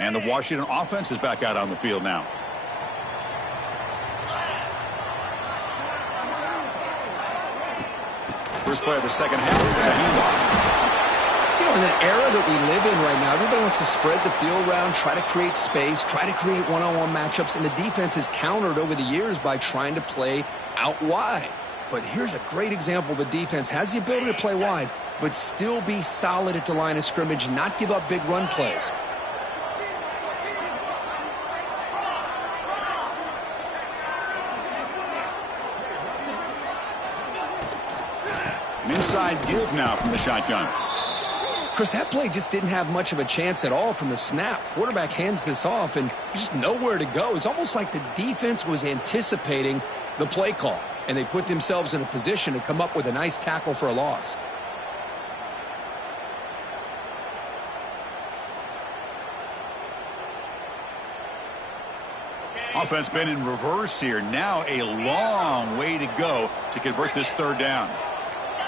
And the Washington offense is back out on the field now. First play of the second half is a handoff. You know, in the era that we live in right now, everybody wants to spread the field around, try to create space, try to create one-on-one matchups, and the defense is countered over the years by trying to play out wide. But here's a great example. The defense has the ability to play wide, but still be solid at the line of scrimmage, not give up big run plays. An inside give now from the shotgun. Chris, that play just didn't have much of a chance at all from the snap. Quarterback hands this off and just nowhere to go. It's almost like the defense was anticipating the play call, and they put themselves in a position to come up with a nice tackle for a loss. Offense been in reverse here. Now a long way to go to convert this third down.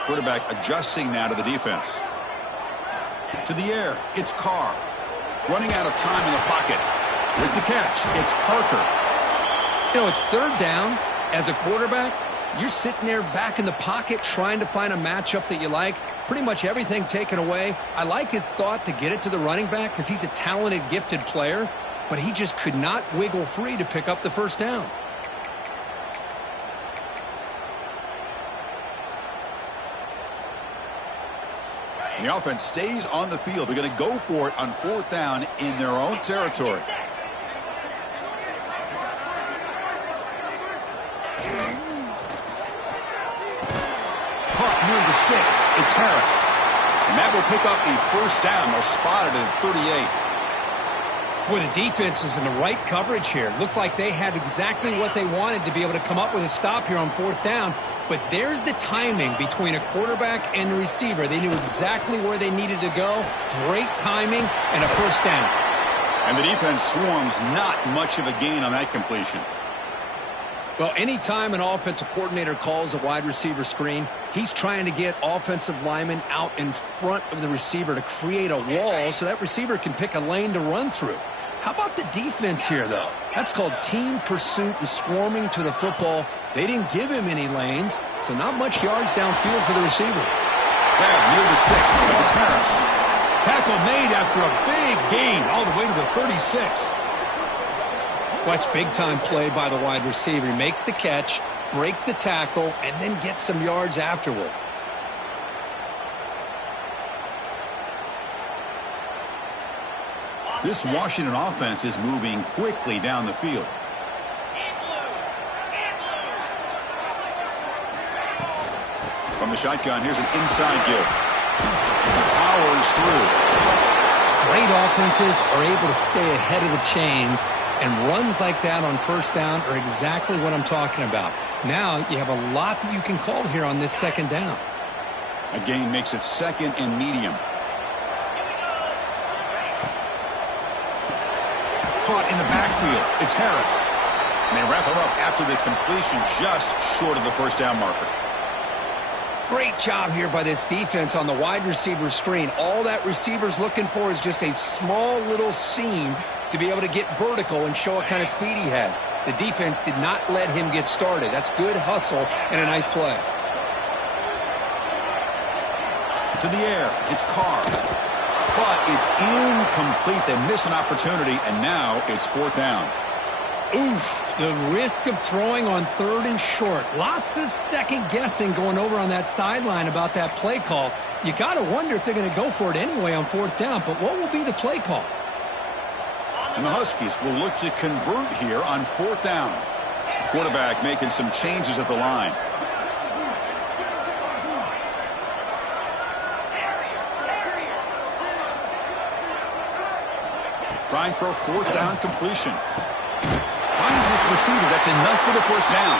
Quarterback adjusting now to the defense. To the air, it's Carr. Running out of time in the pocket. With the catch, it's Parker. You know, it's third down. As a quarterback, you're sitting there back in the pocket trying to find a matchup that you like. Pretty much everything taken away. I like his thought to get it to the running back because he's a talented, gifted player, but he just could not wiggle free to pick up the first down. The offense stays on the field. They're going to go for it on fourth down in their own territory. Caught near the sticks. It's Harris. And that will pick up the first down. They'll spot it at 38. Boy, the defense was in the right coverage here. Looked like they had exactly what they wanted to be able to come up with a stop here on fourth down. But there's the timing between a quarterback and the receiver. They knew exactly where they needed to go. Great timing and a first down. And the defense swarms, not much of a gain on that completion. Well, anytime an offensive coordinator calls a wide receiver screen, he's trying to get offensive linemen out in front of the receiver to create a wall so that receiver can pick a lane to run through. How about the defense here, though? That's called team pursuit and swarming to the football. They didn't give him any lanes, so not much yards downfield for the receiver. Grab near the sticks. It's Harris. Tackle made after a big gain all the way to the 36. Watch big-time play by the wide receiver. He makes the catch, breaks the tackle, and then gets some yards afterward. This Washington offense is moving quickly down the field. From the shotgun, here's an inside give. Powers through. Great offenses are able to stay ahead of the chains, and runs like that on first down are exactly what I'm talking about. Now you have a lot that you can call here on this second down. A gain makes it second and medium. Caught in the backfield. It's Harris. And they wrap him up after the completion just short of the first down marker. Great job here by this defense on the wide receiver screen. All that receiver's looking for is just a small little seam to be able to get vertical and show what kind of speed he has. The defense did not let him get started. That's good hustle and a nice play. To the air, it's Carr. But it's incomplete. They miss an opportunity, and now it's fourth down. Oof, the risk of throwing on third and short. Lots of second guessing going over on that sideline about that play call. You got to wonder if they're going to go for it anyway on fourth down, but what will be the play call? And the Huskies will look to convert here on fourth down. Quarterback making some changes at the line. Trying for a fourth down completion. Finds this receiver. That's enough for the first down.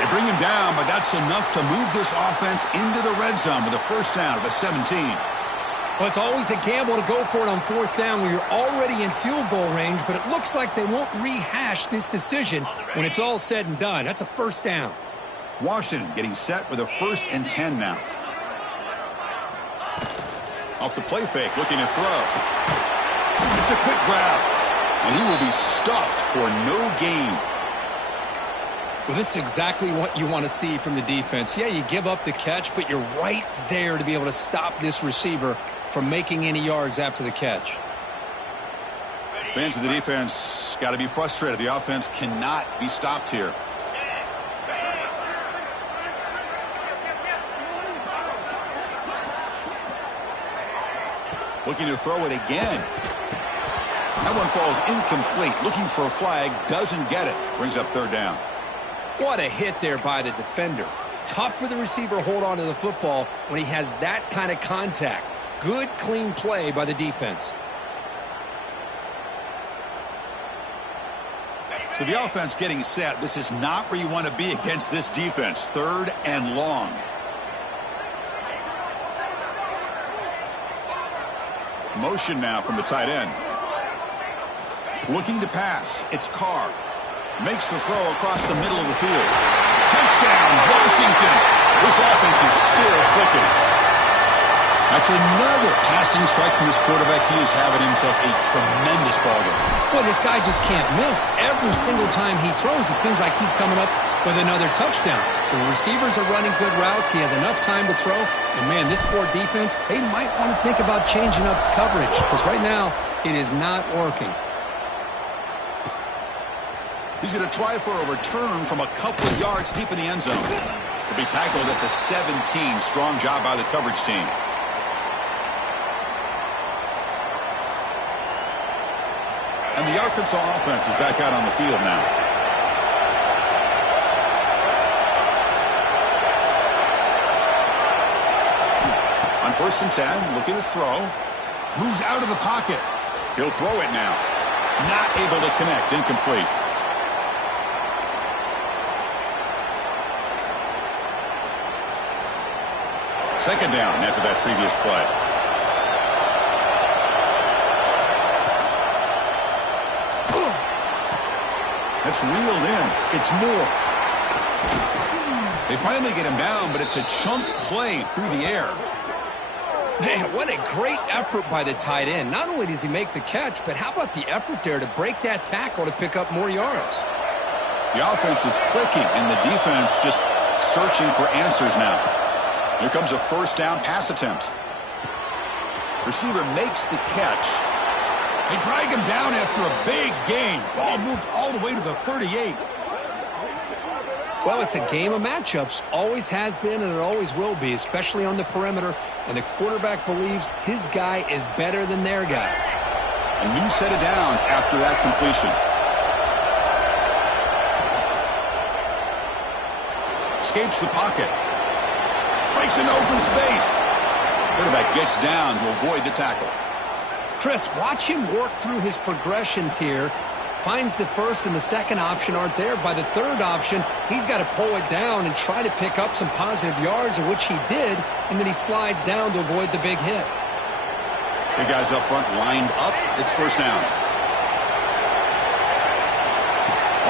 They bring him down, but that's enough to move this offense into the red zone with a first down at the 17. Well, it's always a gamble to go for it on fourth down when you're already in field goal range, but it looks like they won't rehash this decision when it's all said and done. That's a first down. Washington getting set with a 1st and 10 now. Off the play fake, looking to throw. It's a quick grab. And he will be stuffed for no gain. Well, this is exactly what you want to see from the defense. Yeah, you give up the catch, but you're right there to be able to stop this receiver from making any yards after the catch. Fans of the defense got to be frustrated. The offense cannot be stopped here. Looking to throw it again. That one falls incomplete. Looking for a flag. Doesn't get it. Brings up third down. What a hit there by the defender. Tough for the receiver to hold on to the football when he has that kind of contact. Good, clean play by the defense. So the offense getting set. This is not where you want to be against this defense. Third and long. Motion now from the tight end. Looking to pass. It's Carr. Makes the throw across the middle of the field. Touchdown, Washington. This offense is still clicking. That's another passing strike from this quarterback. He is having himself a tremendous ball game. Well, this guy just can't miss. Every single time he throws, it seems like he's coming up with another touchdown. The receivers are running good routes. He has enough time to throw. And, man, this poor defense, they might want to think about changing up coverage because right now it is not working. He's going to try for a return from a couple of yards deep in the end zone. He'll be tackled at the 17. Strong job by the coverage team. And the Arkansas offense is back out on the field now. On 1st and 10, looking to throw. Moves out of the pocket. He'll throw it now. Not able to connect. Incomplete. Second down after that previous play. That's reeled in. It's Moore. They finally get him down, but it's a chunk play through the air. Man, what a great effort by the tight end. Not only does he make the catch, but how about the effort there to break that tackle to pick up more yards? The offense is clicking, and the defense just searching for answers now. Here comes a first down pass attempt. Receiver makes the catch. They drag him down after a big gain. Ball moved all the way to the 38. Well, it's a game of matchups. Always has been and it always will be, especially on the perimeter. And the quarterback believes his guy is better than their guy. A new set of downs after that completion. Escapes the pocket. Breaks an open space. Quarterback gets down to avoid the tackle. Chris, watch him work through his progressions here. Finds the first and the second option aren't there. By the third option, he's got to pull it down and try to pick up some positive yards, of which he did, and then he slides down to avoid the big hit. Big guys up front lined up. It's first down.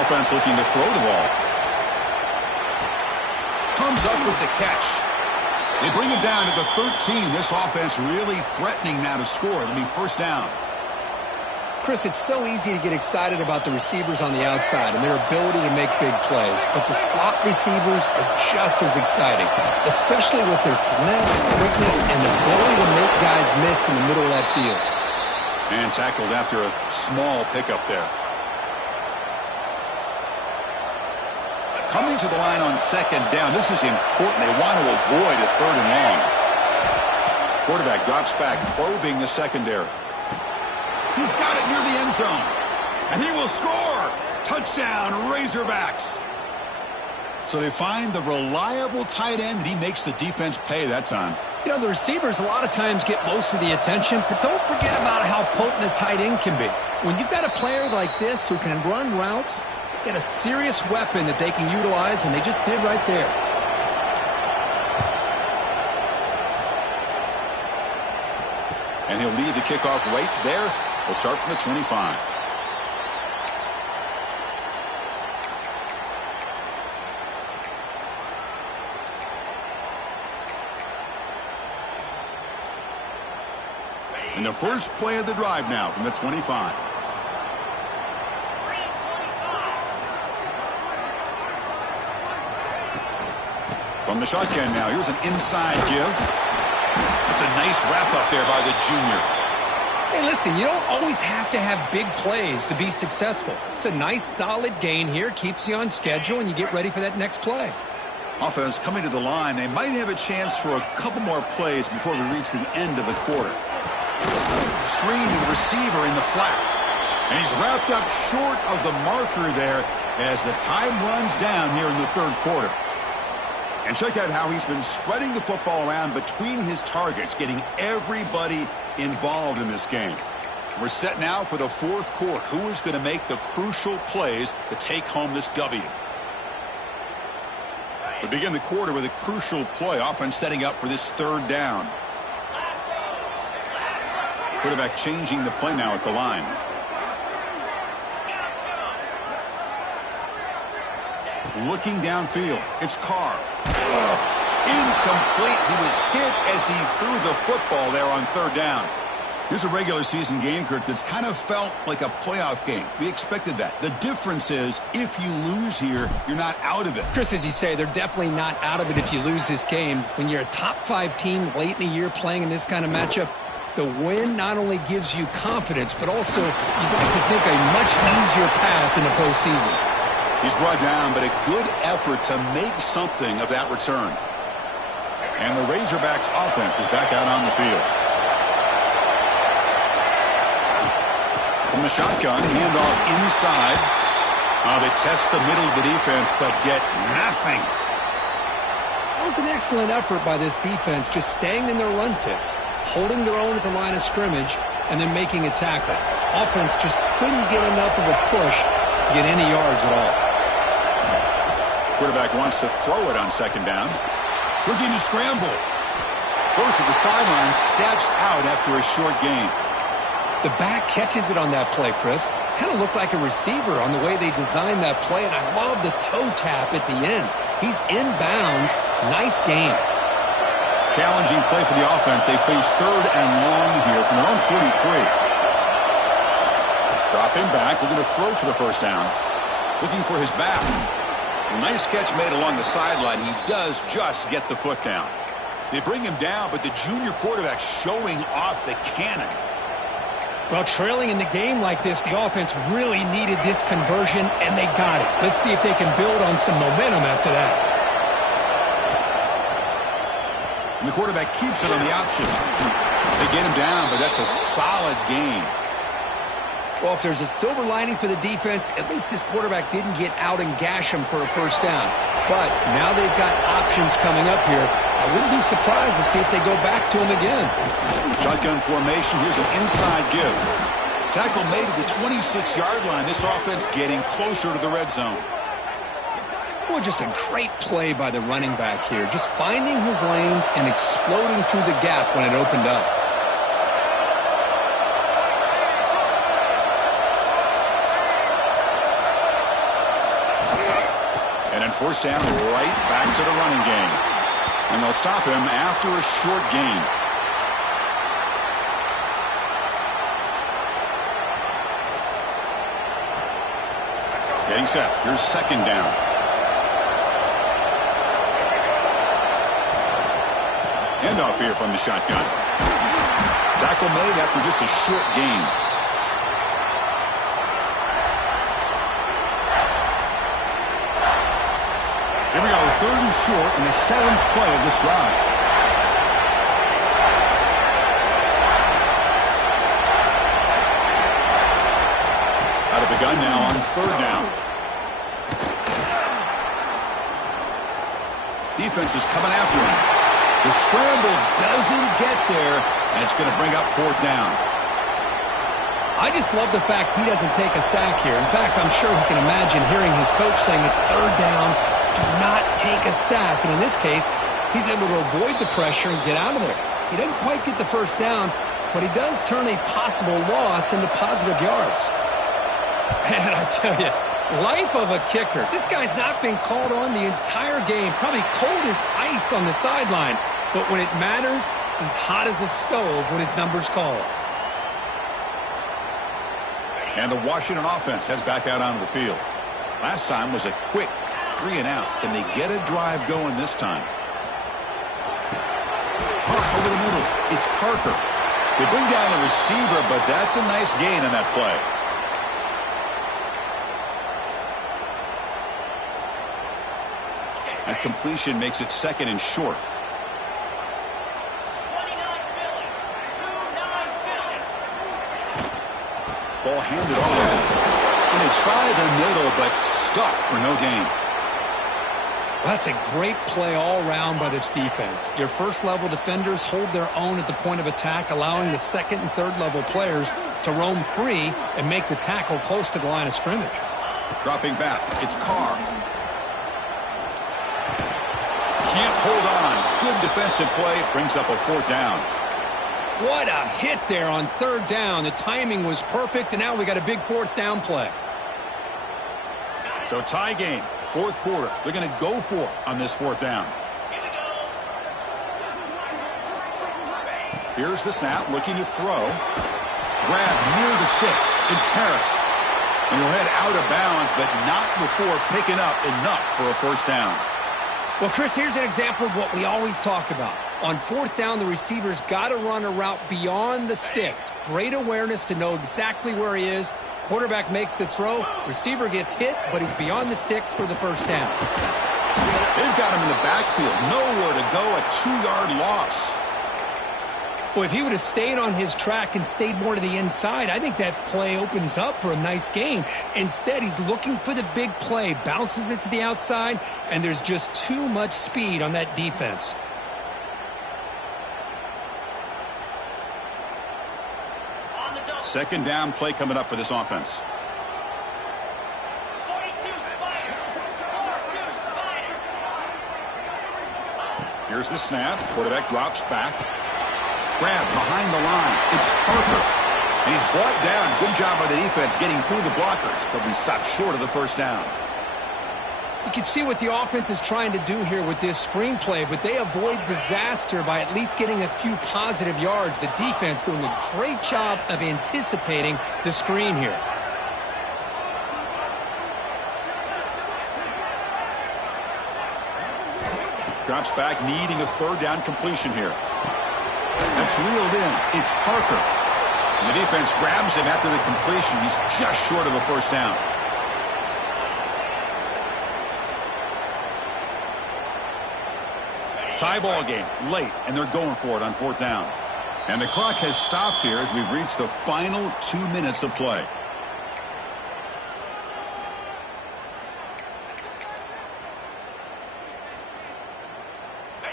Offense looking to throw the ball. Comes up with the catch. They bring him down to the 13. This offense really threatening now to score. It'll be first down. Chris, it's so easy to get excited about the receivers on the outside and their ability to make big plays, but the slot receivers are just as exciting, especially with their finesse, quickness, and the ability to make guys miss in the middle of that field. And tackled after a small pickup there. Coming to the line on second down. This is important. They want to avoid a third and long. Quarterback drops back, probing the secondary. He's got it near the end zone. And he will score. Touchdown, Razorbacks. So they find the reliable tight end, and he makes the defense pay that time. You know, the receivers a lot of times get most of the attention, but don't forget about how potent a tight end can be. When you've got a player like this who can run routes, get a serious weapon that they can utilize, and they just did right there. And he'll leave the kickoff right there. He'll start from the 25. And the first play of the drive now from the 25. From the shotgun now, here's an inside give. It's a nice wrap-up there by the junior. Hey, listen, you don't always have to have big plays to be successful. It's a nice, solid gain here, keeps you on schedule, and you get ready for that next play. Offense coming to the line. They might have a chance for a couple more plays before we reach the end of the quarter. Screen to the receiver in the flat. And he's wrapped up short of the marker there as the time runs down here in the third quarter. And check out how he's been spreading the football around between his targets, getting everybody involved in this game. We're set now for the fourth quarter. Who is going to make the crucial plays to take home this W? We begin the quarter with a crucial play. Offense setting up for this third down. Quarterback changing the play now at the line. Looking downfield. It's Carr. Incomplete. He was hit as he threw the football there on third down. Here's a regular season game, Kurt, that's kind of felt like a playoff game. We expected that. The difference is if you lose here, you're not out of it. Chris, as you say, they're definitely not out of it if you lose this game. When you're a top-5 team late in the year playing in this kind of matchup, the win not only gives you confidence, but also you'd like to think a much easier path in the postseason. He's brought down, but a good effort to make something of that return. And the Razorbacks offense is back out on the field. From the shotgun, handoff inside. They test the middle of the defense, but get nothing. That was an excellent effort by this defense, just staying in their run fits, holding their own at the line of scrimmage, and then making a tackle. Offense just couldn't get enough of a push to get any yards at all. Quarterback wants to throw it on second down. Looking to scramble. Goes to the sideline, steps out after a short gain. The back catches it on that play, Chris. Kind of looked like a receiver on the way they designed that play, and I love the toe tap at the end. He's inbounds. Nice game. Challenging play for the offense. They face third and long here from their own 43. Dropping back, looking to throw for the first down. Looking for his back. A nice catch made along the sideline. He does just get the foot down. They bring him down, but the junior quarterback showing off the cannon. Well, trailing in the game like this, the offense really needed this conversion, and they got it. Let's see if they can build on some momentum after that. And the quarterback keeps it on the option. They get him down, but that's a solid gain. Well, if there's a silver lining for the defense, at least this quarterback didn't get out and gash him for a first down. But now they've got options coming up here. I wouldn't be surprised to see if they go back to him again. Shotgun formation. Here's an inside give. Tackle made at the 26-yard line. This offense getting closer to the red zone. Boy, just a great play by the running back here. Just finding his lanes and exploding through the gap when it opened up. And then first down, right back to the running game. And they'll stop him after a short gain. Getting set. Here's second down. Handoff here from the shotgun. Tackle made after just a short gain. Here we go, third and short in the seventh play of this drive. Out of the gun now on third down. Defense is coming after him. The scramble doesn't get there, and it's going to bring up fourth down. I just love the fact he doesn't take a sack here. In fact, I'm sure he can imagine hearing his coach saying it's third down. Do not take a sack. And in this case, he's able to avoid the pressure and get out of there. He doesn't quite get the first down, but he does turn a possible loss into positive yards. Man, I tell you, life of a kicker. This guy's not been called on the entire game. Probably cold as ice on the sideline. But when it matters, he's hot as a stove when his number's called. And the Washington offense heads back out onto the field. Last time was a quick 3 and out. Can they get a drive going this time? Park over the middle. It's Parker. They bring down the receiver, but that's a nice gain on that play. That completion makes it 2nd and short. Ball handed off. And they try the middle, but stuck for no gain. That's a great play all around by this defense. Your first-level defenders hold their own at the point of attack, allowing the second and third-level players to roam free and make the tackle close to the line of scrimmage. Dropping back, it's Carr. Can't hold on. Good defensive play, brings up a 4th down. What a hit there on 3rd down. The timing was perfect, and now we got a big 4th down play. So tie game, 4th quarter. They're going to go for it on this 4th down. Here's the snap, looking to throw. Grab near the sticks. It's Harris. And he'll head out of bounds, but not before picking up enough for a 1st down. Well, Chris, here's an example of what we always talk about. On 4th down, the receiver's got to run a route beyond the sticks. Great awareness to know exactly where he is. Quarterback makes the throw. Receiver gets hit, but he's beyond the sticks for the 1st down. They've got him in the backfield. Nowhere to go. A 2-yard loss. Well, if he would have stayed on his track and stayed more to the inside, I think that play opens up for a nice gain. Instead, he's looking for the big play, bounces it to the outside, and there's just too much speed on that defense. Second down play coming up for this offense. Here's the snap. Quarterback drops back. Grab behind the line. It's Parker. And he's brought down. Good job by the defense getting through the blockers. But we stopped short of the 1st down. You can see what the offense is trying to do here with this screenplay, but they avoid disaster by at least getting a few positive yards. The defense doing a great job of anticipating the screen here. Drops back, needing a 3rd down completion here. That's reeled in. It's Parker. And the defense grabs him after the completion. He's just short of a 1st down. Tie ball game, late, and they're going for it on 4th down. And the clock has stopped here as we've reached the final 2 minutes of play.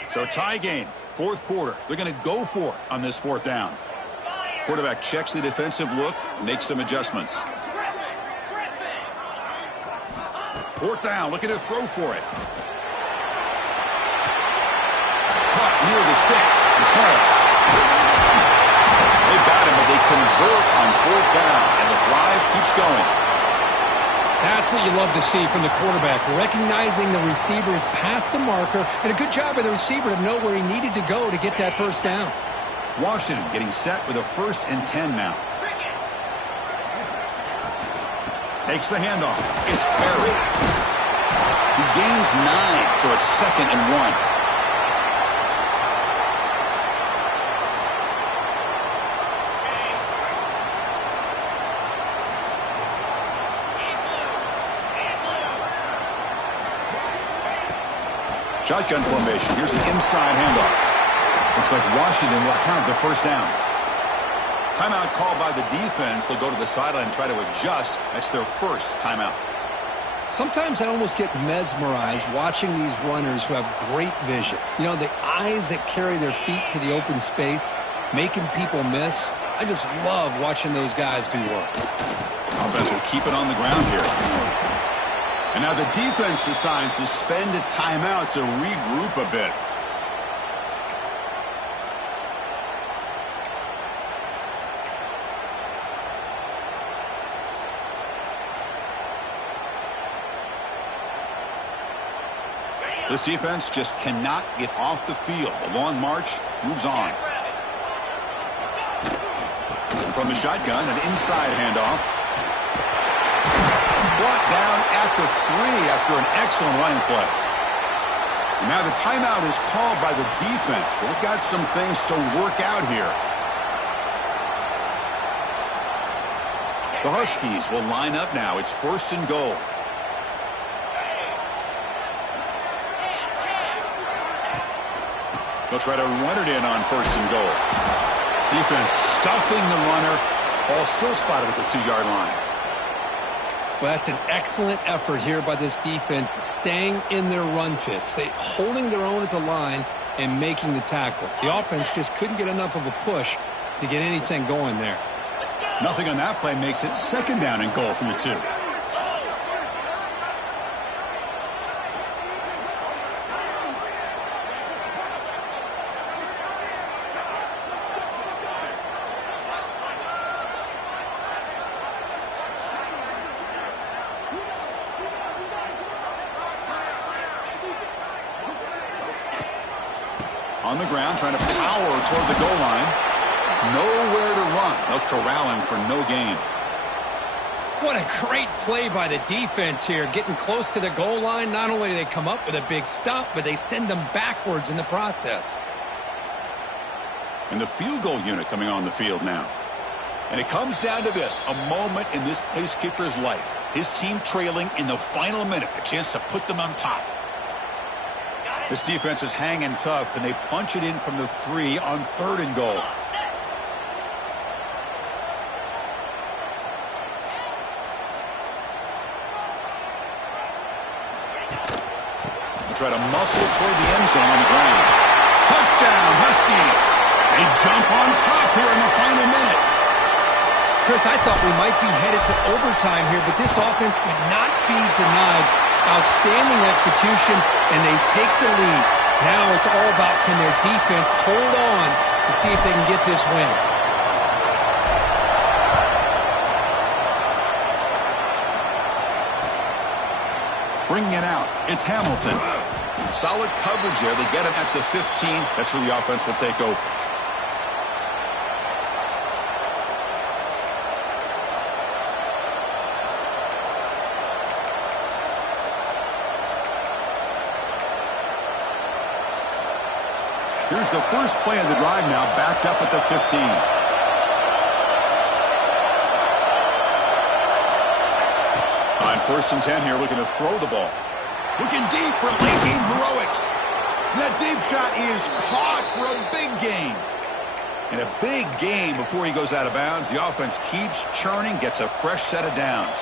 So tie game, 4th quarter. They're going to go for it on this 4th down. Quarterback checks the defensive look, makes some adjustments. 4th down, looking to throw for it. Caught near the sticks. It's Harris. They got him, but they convert on 4th down, and the drive keeps going. That's what you love to see from the quarterback, recognizing the receiver's past the marker, and a good job by the receiver to know where he needed to go to get that 1st down. Washington getting set with a 1st and 10 now. Takes the handoff. It's Perry. He gains 9, so it's 2nd and 1. Shotgun formation. Here's an inside handoff. Looks like Washington will have the 1st down. Timeout called by the defense. They'll go to the sideline and try to adjust. That's their 1st timeout. Sometimes I almost get mesmerized watching these runners who have great vision. You know, the eyes that carry their feet to the open space, making people miss. I just love watching those guys do work. Offense will keep it on the ground here. And now the defense decides to spend a timeout to regroup a bit. This defense just cannot get off the field. The long march moves on. And from the shotgun, an inside handoff. brought down at the 3 after an excellent line play. And now the timeout is called by the defense. They've got some things to work out here. The Huskies will line up now. It's 1st and goal. They'll try to run it in on 1st and goal. Defense stuffing the runner. Ball still spotted at the 2-yard line. Well, that's an excellent effort here by this defense, staying in their run fits. They holding their own at the line and making the tackle. The offense just couldn't get enough of a push to get anything going there. Nothing on that play makes it 2nd down and goal from the 2. On the ground, trying to power toward the goal line. Nowhere to run. They'll corral him for no gain. What a great play by the defense here, getting close to the goal line. Not only do they come up with a big stop, but they send them backwards in the process. And the field goal unit coming on the field now. And it comes down to this, a moment in this place kicker's life. His team trailing in the final minute, a chance to put them on top. This defense is hanging tough. Can they punch it in from the 3 on 3rd and goal? They'll try to muscle toward the end zone on the ground. Touchdown, Huskies. They jump on top here in the final minute. Chris, I thought we might be headed to overtime here, but this offense would not be denied. Outstanding execution, and they take the lead. Now it's all about, can their defense hold on to see if they can get this win. Bringing it out, it's Hamilton. Solid coverage there. They get him at the 15. That's where the offense will take over. Here's the first play of the drive now, backed up at the 15. On 1st and 10 here, looking to throw the ball. Looking deep for late game heroics. That deep shot is caught for a big gain. And a big gain before he goes out of bounds. The offense keeps churning, gets a fresh set of downs.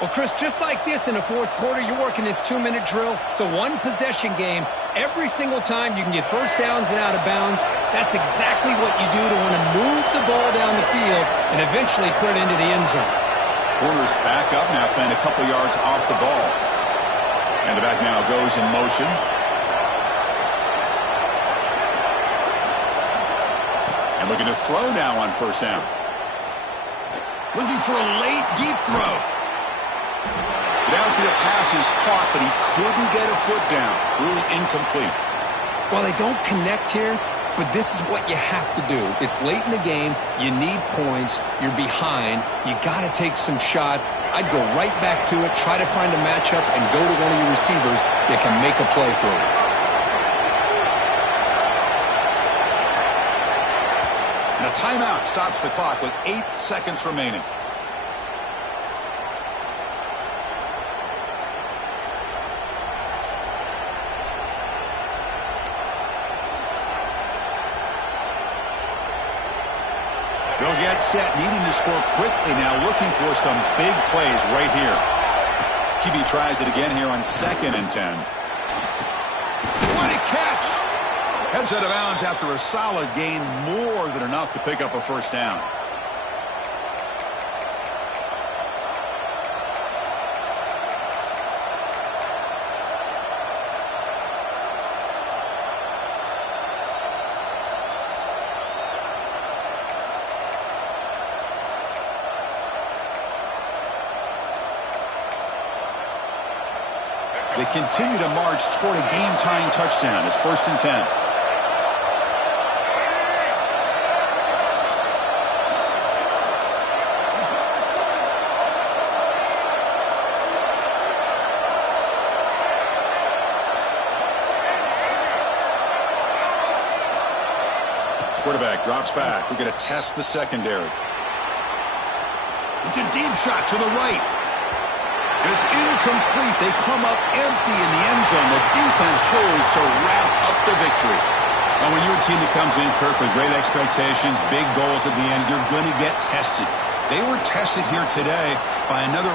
Well, Chris, just like this in the 4th quarter, you're working this 2-minute drill. It's a 1-possession game. Every single time you can get first downs and out of bounds, that's exactly what you do to want to move the ball down the field and eventually put it into the end zone. Corner's back up now, playing a couple yards off the ball. And the back now goes in motion. And looking to throw now on 1st down. Looking for a late, deep throw. The downfield pass is caught, but he couldn't get a foot down. Ruled incomplete. Well, they don't connect here, but this is what you have to do. It's late in the game. You need points. You're behind. You got to take some shots. I'd go right back to it, try to find a matchup, and go to one of your receivers that can make a play for you. And a timeout stops the clock with 8 seconds remaining. They'll get set, needing to score quickly now, looking for some big plays right here. QB tries it again here on 2nd and 10. What a catch! Heads out of bounds after a solid gain, more than enough to pick up a first down. They continue to march toward a game-tying touchdown. It's 1st and 10. Quarterback drops back. We're going to test the secondary. It's a deep shot to the right. And it's incomplete. They come up empty in the end zone. The defense holds to wrap up the victory. Now, when you're a team that comes in, Kirk, with great expectations, big goals at the end, you're going to get tested. They were tested here today by another